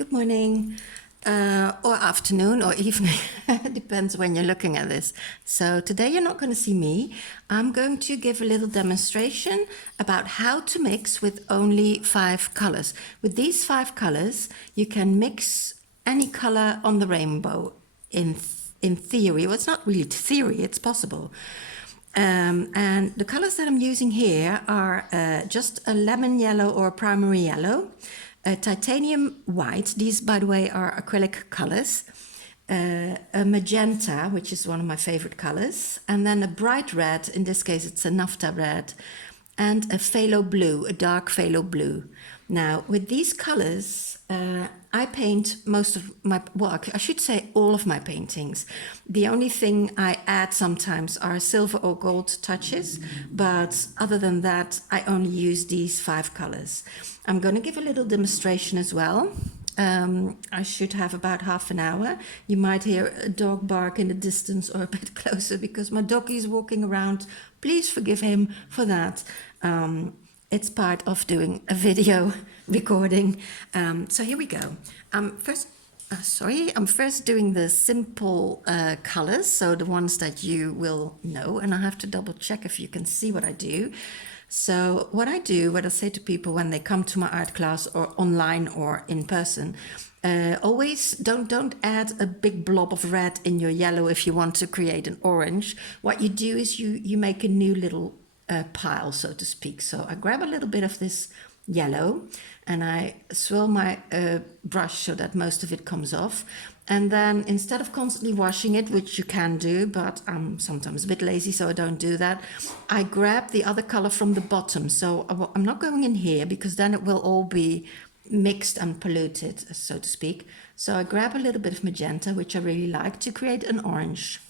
Good morning, or afternoon, or evening. Depends when you're looking at this. So today you're not going to see me. I'm going to give a little demonstration about how to mix with only 5 colors. With these 5 colors, you can mix any color on the rainbow in theory. Well, it's not really theory, it's possible. And the colors that I'm using here are just a lemon yellow or a primary yellow, a titanium white, these by the way are acrylic colors, a magenta, which is one of my favorite colors, and then a bright red, in this case it's a naphtha red, and a phthalo blue, a dark phthalo blue. Now with these colors, I paint most of my, well, I should say all of my paintings. The only thing I add sometimes are silver or gold touches, but other than that, I only use these 5 colors. I'm going to give a little demonstration as well. I should have about half an hour. You might hear a dog bark in the distance or a bit closer because my doggy is walking around. Please forgive him for that. It's part of doing a video recording. So here we go. I'm first doing the simple colors, so the ones that you will know, and I have to double check if you can see what I do. So what I do, what I say to people when they come to my art class or online or in person, always don't add a big blob of red in your yellow if you want to create an orange. What you do is you make a new little pile, so to speak. So I grab a little bit of this yellow and I swirl my brush so that most of it comes off. And then instead of constantly washing it, which you can do, but I'm sometimes a bit lazy, so I don't do that, I grab the other color from the bottom. So I'm not going in here because then it will all be mixed and polluted, so to speak. So I grab a little bit of magenta, which I really like, to create an orange.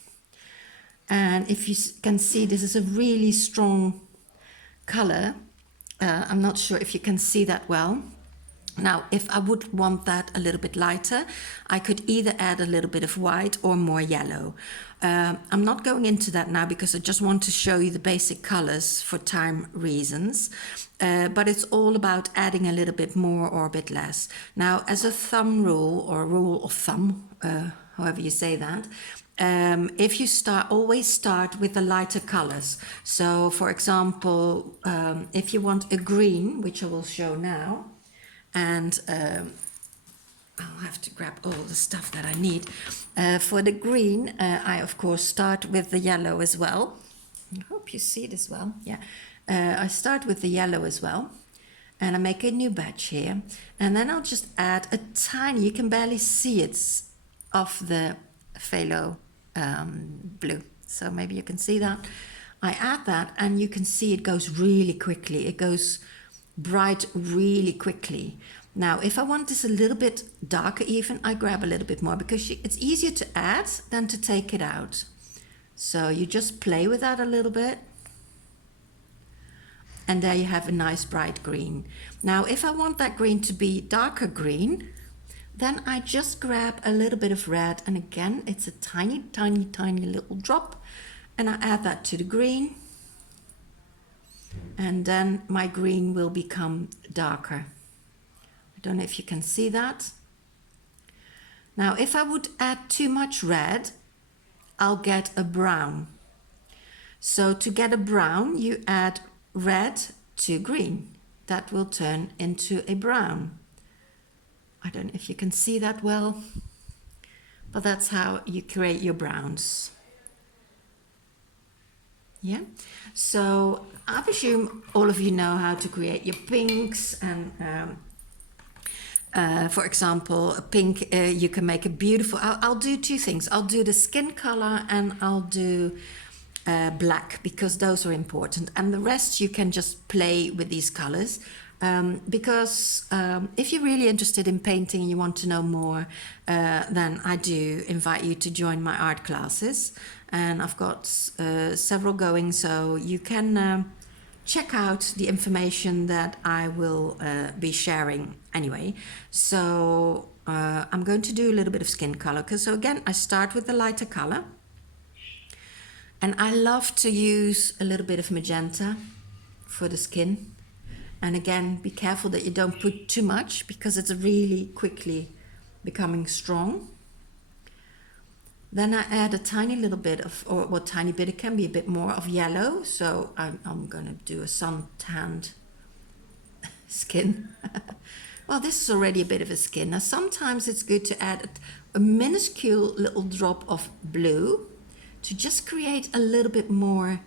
And if you can see, this is a really strong color. I'm not sure if you can see that well. Now, if I would want that a little bit lighter, I could either add a little bit of white or more yellow. I'm not going into that now because I just want to show you the basic colors for time reasons. But it's all about adding a little bit more or a bit less. Now, as a thumb rule, or rule of thumb, however you say that, if you always start with the lighter colors. So for example, if you want a green, which I will show now, and I'll have to grab all the stuff that I need. For the green, I of course start with the yellow as well. I hope you see it as well. Yeah, I start with the yellow as well. And I make a new batch here. And then I'll just add a tiny, you can barely see it, of the phthalo blue. So maybe you can see that. I add that and you can see it goes really quickly. It goes bright really quickly. Now, if I want this a little bit darker even, I grab a little bit more because it's easier to add than to take it out. So you just play with that a little bit. And there you have a nice bright green. Now, if I want that green to be darker green, then I just grab a little bit of red, and again, it's a tiny, tiny, tiny little drop, and I add that to the green, and then my green will become darker. I don't know if you can see that. Now, if I would add too much red, I'll get a brown. So to get a brown, you add red to green. That will turn into a brown. I don't know if you can see that well, but that's how you create your browns. Yeah, so I presume all of you know how to create your pinks, and for example, a pink, you can make a beautiful, I'll do 2 things. I'll do the skin color and I'll do black, because those are important, and the rest you can just play with these colors. Because if you're really interested in painting and you want to know more, then I do invite you to join my art classes, and I've got several going, so you can check out the information that I will be sharing anyway. So I'm going to do a little bit of skin color, because so again, I start with the lighter color, and I love to use a little bit of magenta for the skin. And again, be careful that you don't put too much because it's really quickly becoming strong. Then I add a tiny little bit of, or well, tiny bit, it can be a bit more of yellow. So I'm going to do a sun-tanned skin. Well, this is already a bit of a skin. Now, sometimes it's good to add a minuscule little drop of blue to just create a little bit more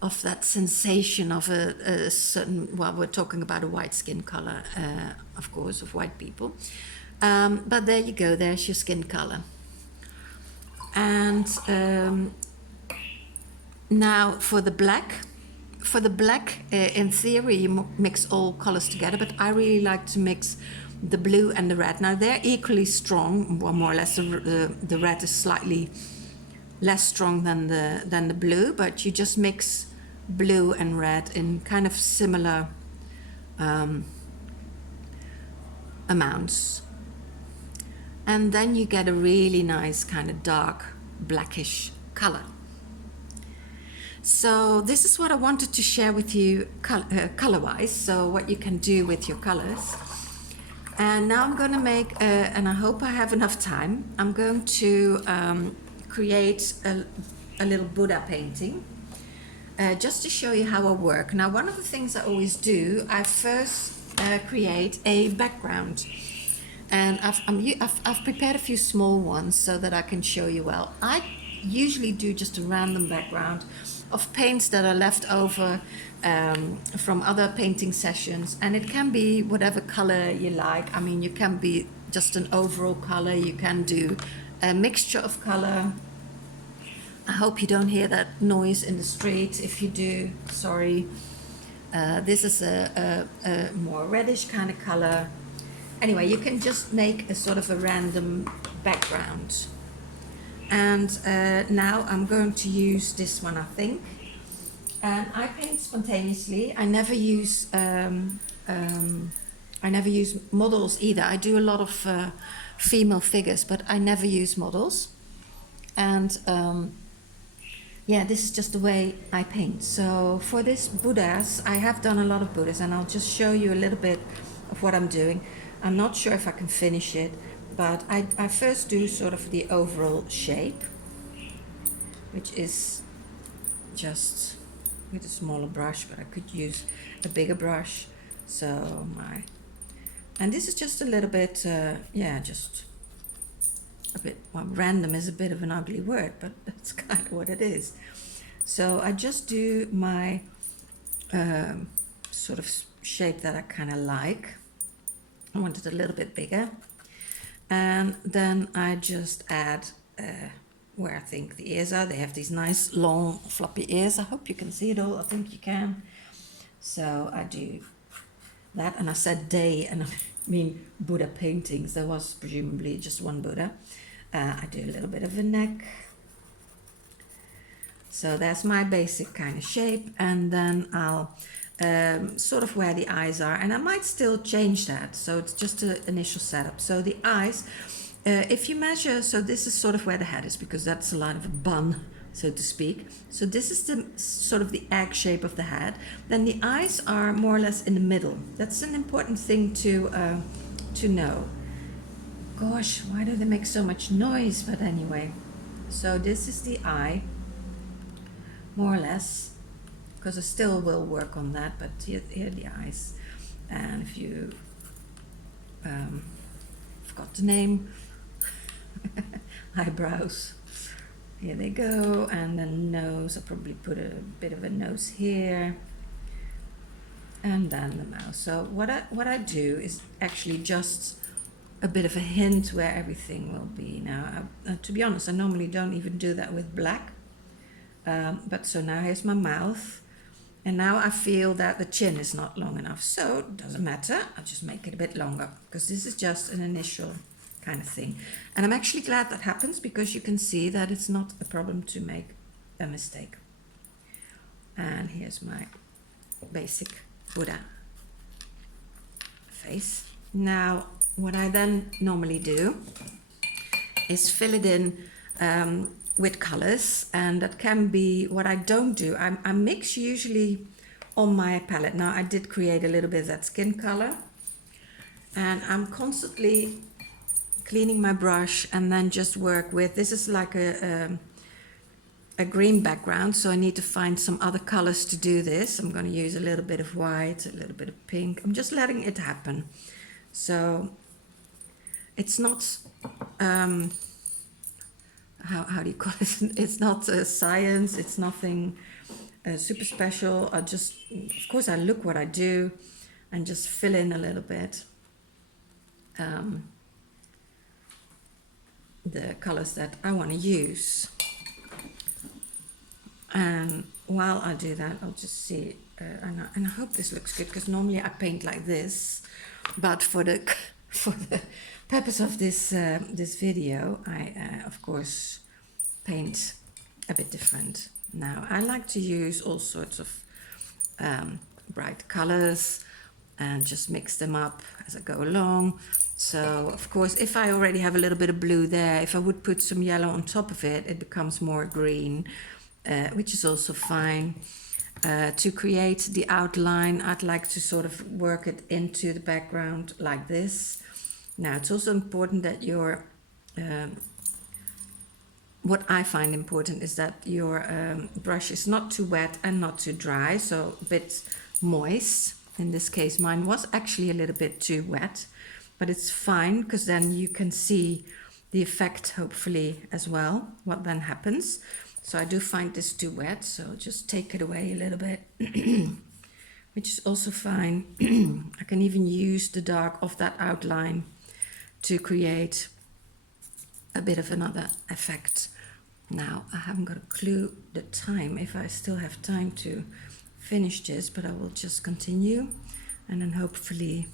of that sensation of a certain, well, we're talking about a white skin color, of course, of white people. But there you go, there's your skin color. And now for the black. For the black, in theory, you mix all colors together, but I really like to mix the blue and the red. Now they're equally strong, well, more or less. The red is slightly less strong than the blue, but you just mix blue and red in kind of similar amounts. And then you get a really nice kind of dark blackish color. So this is what I wanted to share with you color-wise, so what you can do with your colors. And now I'm going to make, and I hope I have enough time, I'm going to create a little Buddha painting, just to show you how I work. Now, one of the things I always do, I first create a background. And I've prepared a few small ones so that I can show you well. I usually do just a random background of paints that are left over from other painting sessions, and it can be whatever color you like. I mean, you can be just an overall color, you can do a mixture of color. I hope you don't hear that noise in the street. If you do, sorry. This is a more reddish kind of color. Anyway, you can just make a sort of a random background. And now I'm going to use this one, I think. And I paint spontaneously. I never use models either. I do a lot of female figures, but I never use models. And yeah, this is just the way I paint. So for this Buddhas, I have done a lot of Buddhas, and I'll just show you a little bit of what I'm doing. I'm not sure if I can finish it, but I first do sort of the overall shape, which is just with a smaller brush, but I could use a bigger brush. So and this is just a little bit, yeah, just a bit, well, random is a bit of an ugly word, but that's kind of what it is. So I just do my sort of shape that I kind of like. I want it a little bit bigger. And then I just add where I think the ears are. They have these nice long floppy ears. I hope you can see it all. I think you can. So I do that. And I said day, and I mean Buddha paintings. There was presumably just one Buddha. I do a little bit of a neck. So that's my basic kind of shape. And then I'll sort of where the eyes are, and I might still change that, so it's just an initial setup. So the eyes, if you measure, so this is sort of where the head is, because that's a lot of a bun, so to speak. So this is the sort of the egg shape of the head. Then the eyes are more or less in the middle. That's an important thing to know. Gosh, why do they make so much noise? But anyway, so this is the eye, more or less, because I still will work on that, but here are the eyes. And if you forgot the name, eyebrows, here they go. And the nose, I'll probably put a bit of a nose here, and then the mouth. So what I do is actually just a bit of a hint where everything will be. Now, to be honest, I normally don't even do that with black, but so now here's my mouth. And now I feel that the chin is not long enough, so it doesn't matter. I'll just make it a bit longer, because this is just an initial kind of thing. And I'm actually glad that happens, because you can see that it's not a problem to make a mistake. And here's my basic Buddha face. Now, what I then normally do is fill it in with colors, and that can be what I don't do. I mix usually on my palette. Now, I did create a little bit of that skin color, and I'm constantly cleaning my brush and then just work with, this is like a green background, so I need to find some other colors to do this. I'm going to use a little bit of white, a little bit of pink. I'm just letting it happen. So it's not, how do you call it? It's not science, it's nothing super special. I just, of course, I look what I do and just fill in a little bit the colors that I want to use. And while I do that, I'll just see, and I hope this looks good, because normally I paint like this, but for the purpose of this this video, I of course paint a bit different. Now I like to use all sorts of bright colors and just mix them up as I go along. So of course, if I already have a little bit of blue there, if I would put some yellow on top of it, it becomes more green. Which is also fine. To create the outline, I'd like to sort of work it into the background like this. Now, it's also important that your, what I find important is that your brush is not too wet and not too dry, so a bit moist. In this case, mine was actually a little bit too wet, but it's fine, because then you can see the effect, hopefully, as well, what then happens. So I do find this too wet, so just take it away a little bit, which is also fine. I can even use the dark of that outline to create a bit of another effect. Now, I haven't got a clue the time, if I still have time to finish this, but I will just continue, and then hopefully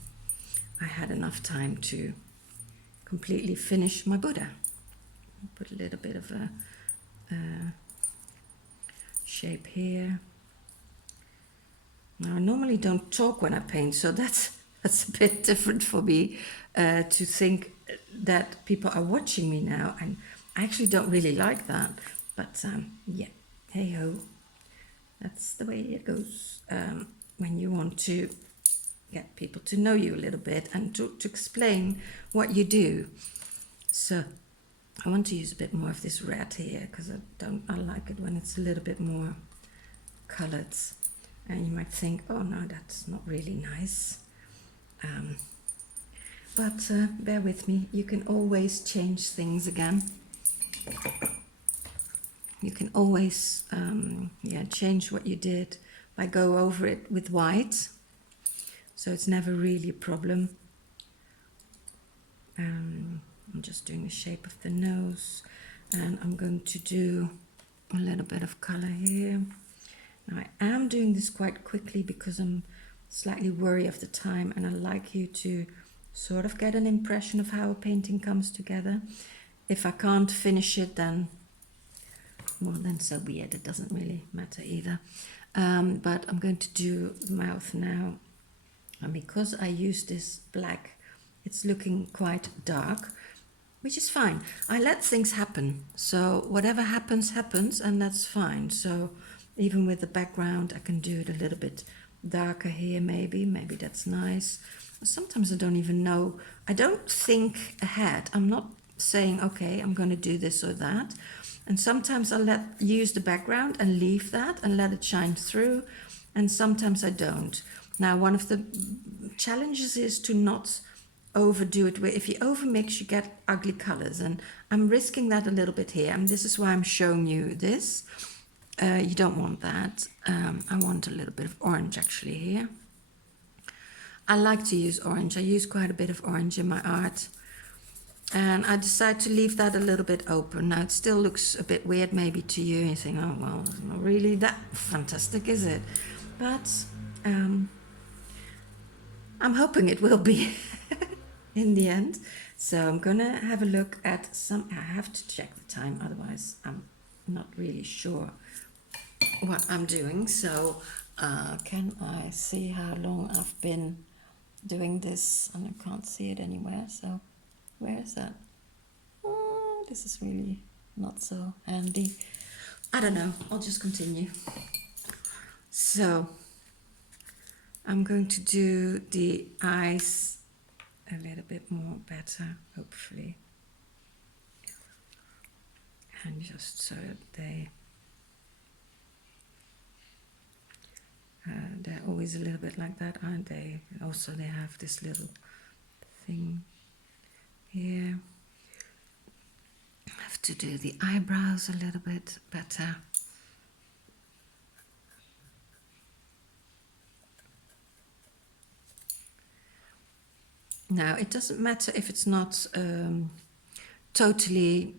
I had enough time to completely finish my Buddha. Put a little bit of a shape here. Now I normally don't talk when I paint, so that's a bit different for me to think that people are watching me now, and I actually don't really like that. But yeah, hey ho, that's the way it goes when you want to get people to know you a little bit and to explain what you do. So I want to use a bit more of this red here, because I like it when it's a little bit more colored. And you might think, oh no, that's not really nice. But bear with me, you can always change things again. You can always change what you did by go over it with white. So it's never really a problem. I'm just doing the shape of the nose, and I'm going to do a little bit of color here. Now I am doing this quite quickly because I'm slightly worried of the time, and I like you to sort of get an impression of how a painting comes together. If I can't finish it, then, well, then so be it. It doesn't really matter either. But I'm going to do the mouth now, and because I use this black, it's looking quite dark, which is fine. I let things happen. So whatever happens, happens, and that's fine. So even with the background, I can do it a little bit darker here, maybe that's nice. Sometimes I don't even know. I don't think ahead. I'm not saying, okay, I'm going to do this or that. And sometimes I use the background and leave that and let it shine through. And sometimes I don't. Now, one of the challenges is to not overdo it. If you overmix, you get ugly colors, and I'm risking that a little bit here, and this is why I'm showing you this. You don't want that. I want a little bit of orange actually here. I like to use orange. I use quite a bit of orange in my art, and I decided to leave that a little bit open. Now it still looks a bit weird maybe to you, and you think, oh well, it's not really that fantastic, is it? But I'm hoping it will be in the end. So I'm gonna have a look at some. I have to check the time, otherwise I'm not really sure what I'm doing. So can I see how long I've been doing this? And I can't see it anywhere, so where is that? Oh, this is really not so handy. I don't know, I'll just continue. So I'm going to do the eyes a little bit more better, hopefully. And just so they're always a little bit like that, aren't they? Also, they have this little thing here. I have to do the eyebrows a little bit better. Now, it doesn't matter if it's not totally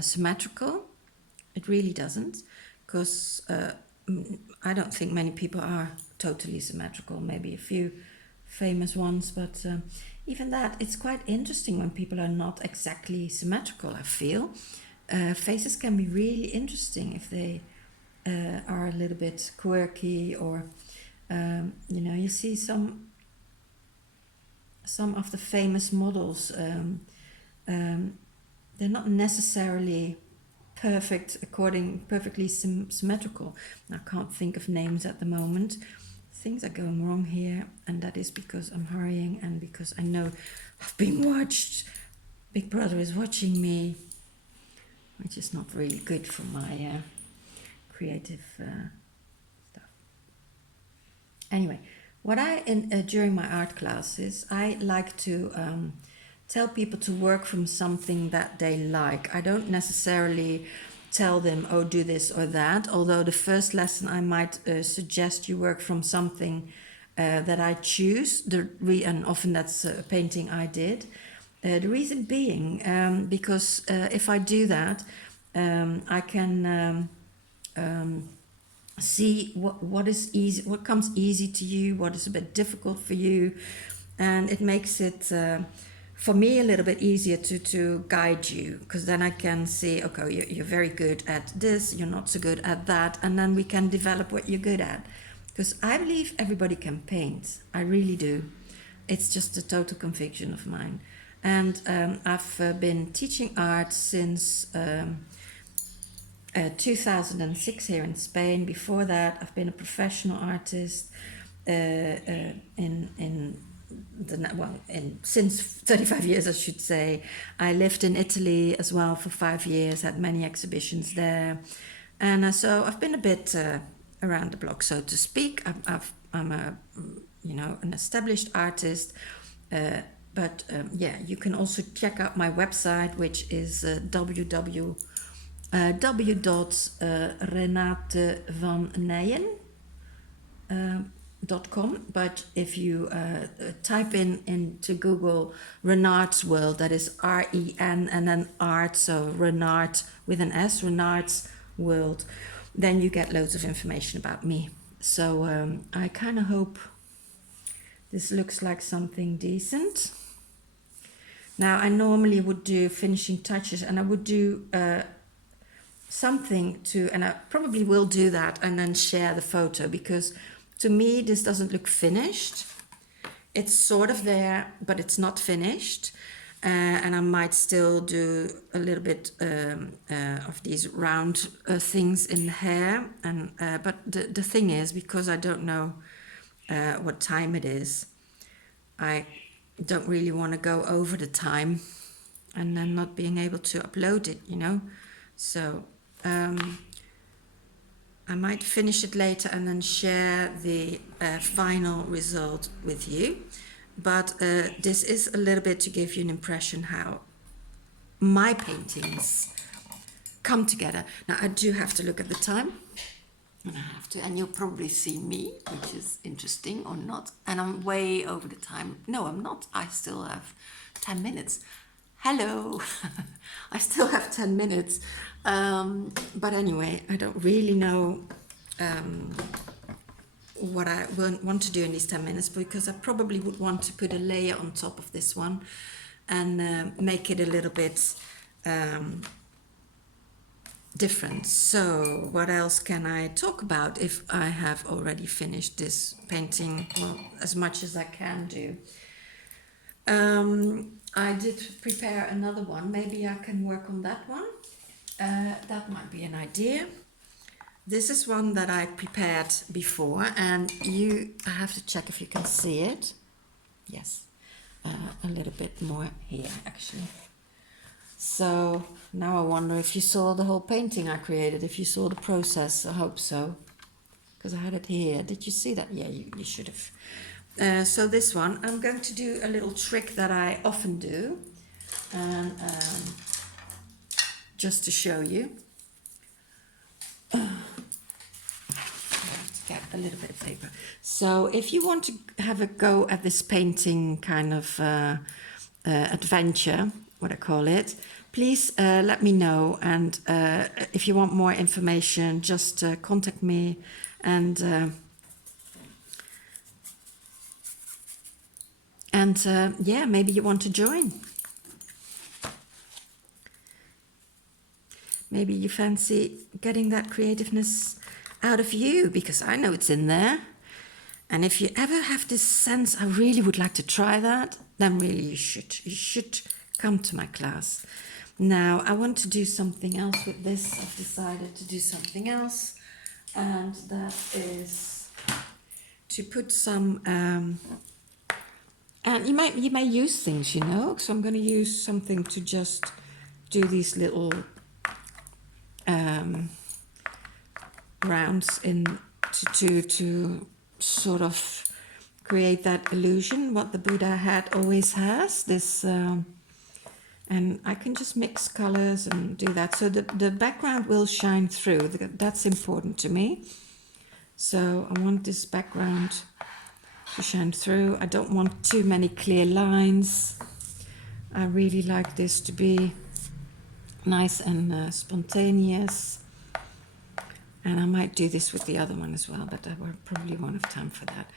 symmetrical. It really doesn't, because I don't think many people are totally symmetrical, maybe a few famous ones, but even that, it's quite interesting when people are not exactly symmetrical, I feel. Faces can be really interesting if they are a little bit quirky, or you know, you see some of the famous models, they're not necessarily perfectly symmetrical. I can't think of names at the moment. Things are going wrong here, and that is because I'm hurrying and because I know I've been watched. Big Brother is watching me, which is not really good for my creative stuff. Anyway, what during my art classes, I like to tell people to work from something that they like. I don't necessarily tell them, oh, do this or that, although the first lesson I might suggest you work from something that I choose, and often that's a painting I did. The reason being, because if I do that, I can see what is easy, what comes easy to you, what is a bit difficult for you, and it makes it for me a little bit easier to guide you, because then I can see, okay, you're very good at this, you're not so good at that, and then we can develop what you're good at. Because I believe everybody can paint, I really do. It's just a total conviction of mine. And I've been teaching art since 2006 here in Spain. Before that, I've been a professional artist since 35 years, I should say. I lived in Italy as well for 5 years, had many exhibitions there, and so I've been a bit around the block, so to speak. I'm an established artist, but yeah, you can also check out my website, which is www.renatevannijen.com. But if you type into Google Renard's World, that is REN and then art, so Renard with an S, Renard's World, then you get loads of information about me. So I kind of hope this looks like something decent. Now, I normally would do finishing touches, and I would do something to, and I probably will do that and then share the photo, because to me this doesn't look finished. It's sort of there, but it's not finished. And I might still do a little bit of these round things in the hair. And but the thing is, because I don't know what time it is, I don't really want to go over the time and then not being able to upload it, you know. So I might finish it later and then share the final result with you. But this is a little bit to give you an impression how my paintings come together. Now, I do have to look at the time. And you'll probably see me, which is interesting or not. And I'm way over the time. No, I'm not. I still have 10 minutes. Hello. I still have 10 minutes. But anyway, I don't really know what I want to do in these 10 minutes, because I probably would want to put a layer on top of this one and make it a little bit different. So what else can I talk about if I have already finished this painting? Well, as much as I can do. I did prepare another one. Maybe I can work on that one. That might be an idea. This is one that I prepared before, and I have to check if you can see it. Yes, a little bit more here, actually. So now I wonder if you saw the whole painting I created, if you saw the process. I hope so, because I had it here. Did you see that? Yeah, you should have. So this one, I'm going to do a little trick that I often do, and just to show you. Get a little bit of paper. So if you want to have a go at this painting kind of adventure, what I call it, please let me know. And if you want more information, just contact me. And yeah, maybe you want to join. Maybe you fancy getting that creativeness out of you, because I know it's in there. And if you ever have this sense, I really would like to try that, then really you should. You should come to my class. Now, I want to do something else with this. I've decided to do something else. And that is to put some... and you may use things, you know. So I'm going to use something to just do these little rounds in to sort of create that illusion what the Buddha had always has this and I can just mix colors and do that, so the background will shine through. That's important to me. So I want this background to shine through. I don't want too many clear lines. I really like this to be nice and spontaneous. And I might do this with the other one as well, but I probably won't have time for that.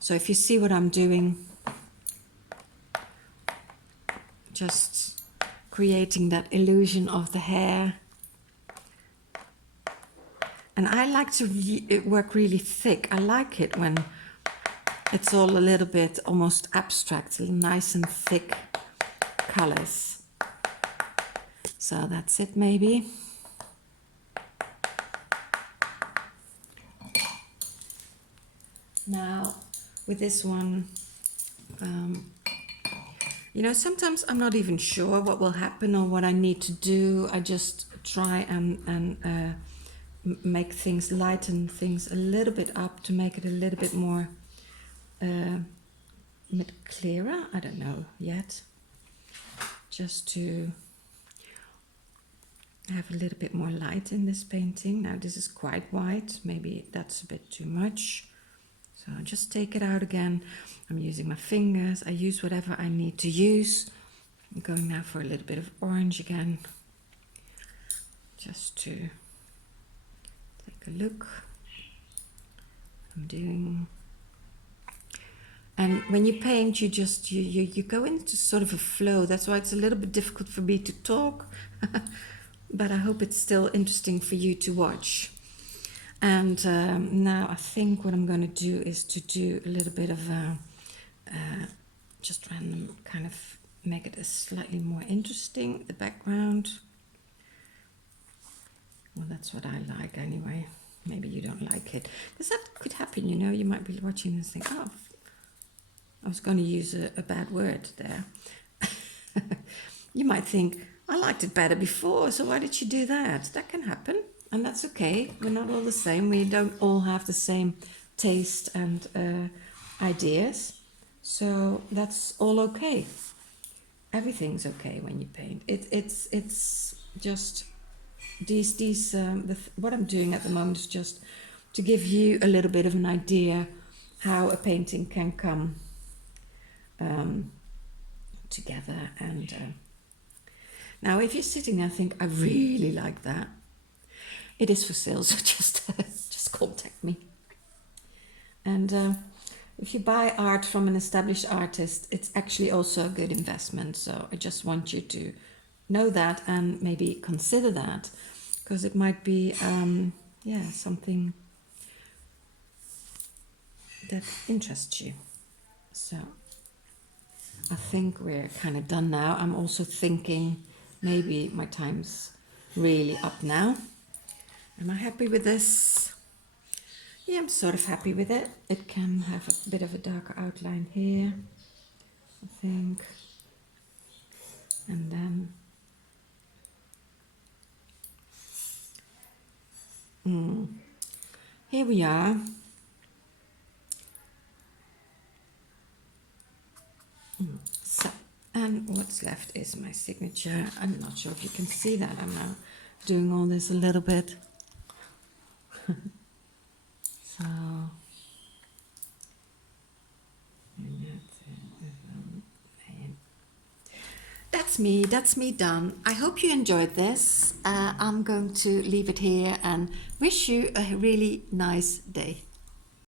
So if you see what I'm doing, just creating that illusion of the hair. And I like to work really thick. I like it when it's all a little bit almost abstract, nice and thick colors. So that's it, maybe. Now, with this one, you know, sometimes I'm not even sure what will happen or what I need to do. I just try and make things, lighten things a little bit up to make it a little bit more clearer. I don't know yet. Just to have a little bit more light in this painting. Now this is quite white. Maybe that's a bit too much. So I'll just take it out again. I'm using my fingers. I use whatever I need to use. I'm going now for a little bit of orange again. Just to take a look. I'm doing... And when you paint, you just you go into sort of a flow. That's why it's a little bit difficult for me to talk. But I hope it's still interesting for you to watch. And now I think what I'm going to do is to do a little bit of just random, kind of make it a slightly more interesting, the background. Well, that's what I like anyway. Maybe you don't like it. Because that could happen, you know. You might be watching and think, oh, I was going to use a bad word there. You might think, I liked it better before, so why did you do that? That can happen. And that's okay. We're not all the same. We don't all have the same taste and ideas. So that's all okay. Everything's okay when you paint. It's just what I'm doing at the moment is just to give you a little bit of an idea how a painting can come together. And now, if you're sitting there, think I really like that. It is for sale, so just contact me. And if you buy art from an established artist, it's actually also a good investment. So I just want you to know that and maybe consider that, because it might be something that interests you. So I think we're kind of done now. I'm also thinking maybe my time's really up now. Am I happy with this? Yeah, I'm sort of happy with it. It can have a bit of a darker outline here, I think. And then here we are. So, and what's left is my signature. I'm not sure if you can see that. I'm now doing all this a little bit. So, that's me done. I hope you enjoyed this. I'm going to leave it here and wish you a really nice day.